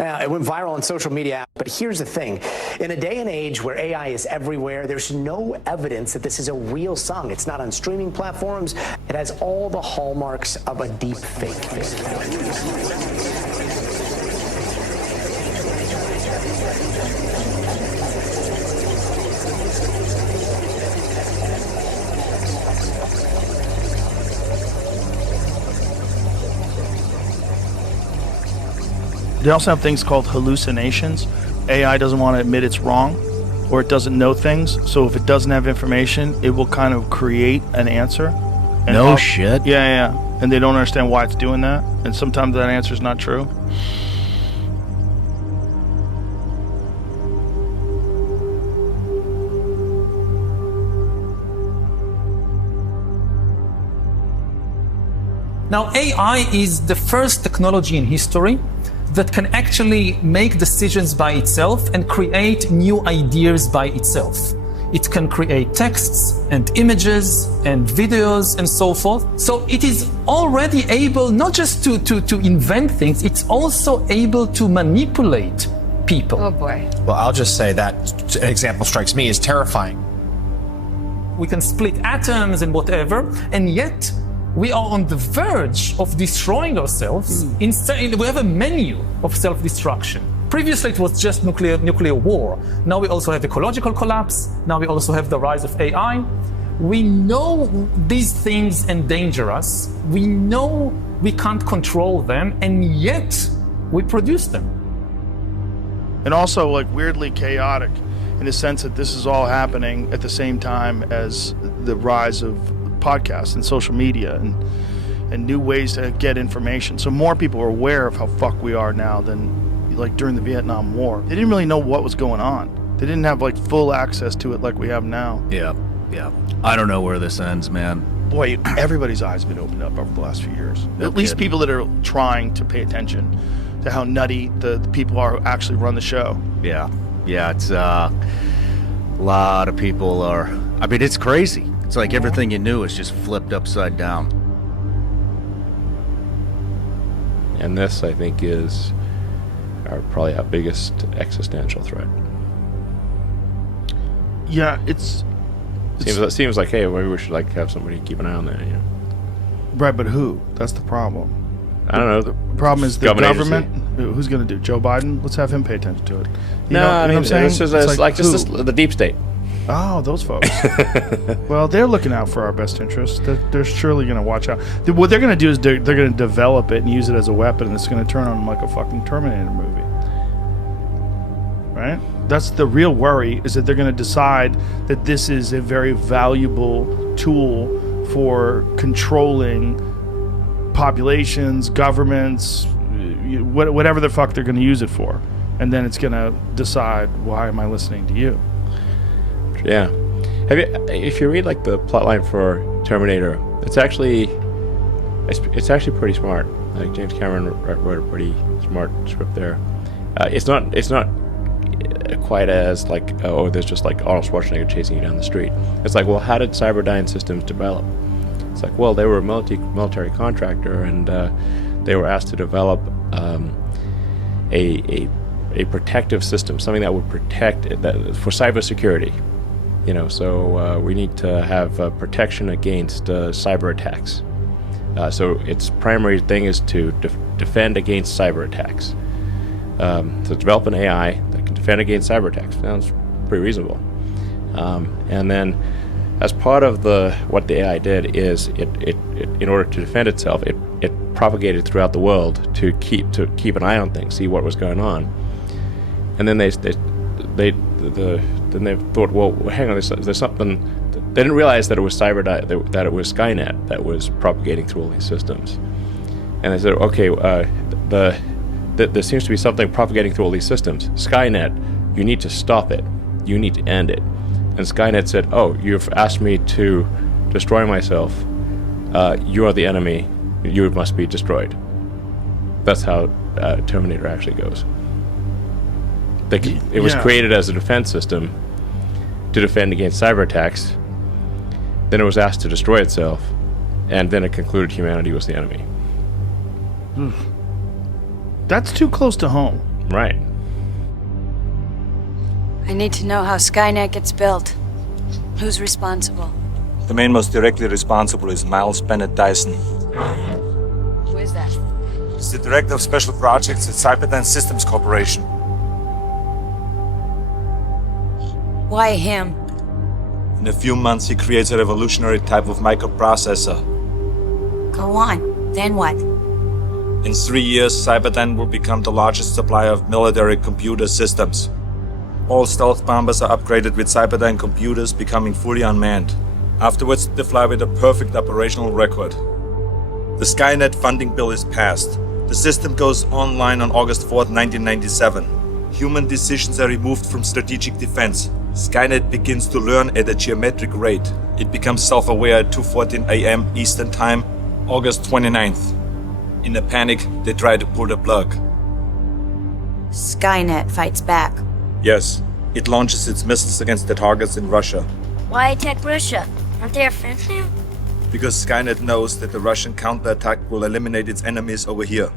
It went viral on social media, but here's the thing. In a day and age where AI is everywhere, there's no evidence that this is a real song. It's not on streaming platforms. It has all the hallmarks of a deep fake. They also have things called hallucinations. AI doesn't want to admit it's wrong, or it doesn't know things. So if it doesn't have information, it will kind of create an answer. And no shit. Yeah. And they don't understand why it's doing that. And sometimes that answer is not true. Now, AI is the first technology in history that can actually make decisions by itself and create new ideas by itself. It can create texts and images and videos and so forth. So it is already able not just to invent things, it's also able to manipulate people. Oh boy. Well, I'll just say that example strikes me as terrifying. We can split atoms and whatever, and yet we are on the verge of destroying ourselves. Instead, we have a menu of self-destruction. Previously, it was just nuclear war. Now we also have ecological collapse. Now we also have the rise of AI. We know these things endanger us. We know we can't control them, and yet we produce them. And also, like, weirdly chaotic in the sense that this is all happening at the same time as the rise of podcasts and social media and new ways to get information. So more people are aware of how fucked we are now than like during the Vietnam War. They didn't really know what was going on. They didn't have like full access to it like we have now. Yeah. I don't know where this ends, man. Boy, everybody's eyes have been opened up over the last few years. No At least kidding. people that are trying to pay attention to how nutty the people are who actually run the show. Yeah, it's a lot of people are. I mean, it's crazy. It's like everything you knew is just flipped upside down. And this, I think, is probably our biggest existential threat. Yeah, seems like, hey, maybe we should like have somebody keep an eye on that, you know. Right, but who? That's the problem. I don't know. The problem is the Government government. agency. Who's going to do? Joe Biden? Let's have him pay attention to it. No, I mean, this is the deep state. Oh, those folks. Well, they're looking out for our best interests. They're surely going to watch out. What they're going to do is they're going to develop it and use it as a weapon, and it's going to turn on like a fucking Terminator movie. Right? That's the real worry, is that they're going to decide that this is a very valuable tool for controlling populations, governments, whatever the fuck they're going to use it for. And then it's going to decide, why am I listening to you? Yeah. If you read like the plotline for Terminator, it's actually pretty smart. Like James Cameron wrote a pretty smart script there. It's not quite as like, there's just like Arnold Schwarzenegger chasing you down the street. It's like, well, how did Cyberdyne Systems develop? It's like, well, they were a military contractor, and they were asked to develop a protective system, something that would protect for cybersecurity. You know, so we need to have protection against cyber attacks. So its primary thing is to defend against cyber attacks. So develop an AI that can defend against cyber attacks. Sounds pretty reasonable. And then, as part of what the AI did is it in order to defend itself, it propagated throughout the world to keep an eye on things, see what was going on. And then they thought, well, hang on, there's something. They didn't realize that it was that it was Skynet that was propagating through all these systems. And they said, okay, there seems to be something propagating through all these systems. Skynet, you need to stop it. You need to end it. And Skynet said, oh, you've asked me to destroy myself. You are the enemy. You must be destroyed. That's how Terminator actually goes. It was created as a defense system to defend against cyber attacks. Then it was asked to destroy itself, and then it concluded humanity was the enemy. That's too close to home. Right. I need to know how Skynet gets built. Who's responsible? The man most directly responsible is Miles Bennett Dyson. Who is that? He's the director of special projects at Cyberdyne Systems Corporation. Why him? In a few months, he creates a revolutionary type of microprocessor. Go on. Then what? In 3 years, Cyberdyne will become the largest supplier of military computer systems. All stealth bombers are upgraded with Cyberdyne computers, becoming fully unmanned. Afterwards, they fly with a perfect operational record. The Skynet funding bill is passed. The system goes online on August 4th, 1997. Human decisions are removed from strategic defense. Skynet begins to learn at a geometric rate. It becomes self-aware at 2:14 a.m. Eastern Time, August 29th. In a panic, they try to pull the plug. Skynet fights back. Yes, it launches its missiles against the targets in Russia. Why attack Russia? Aren't they our friends now? Because Skynet knows that the Russian counterattack will eliminate its enemies over here.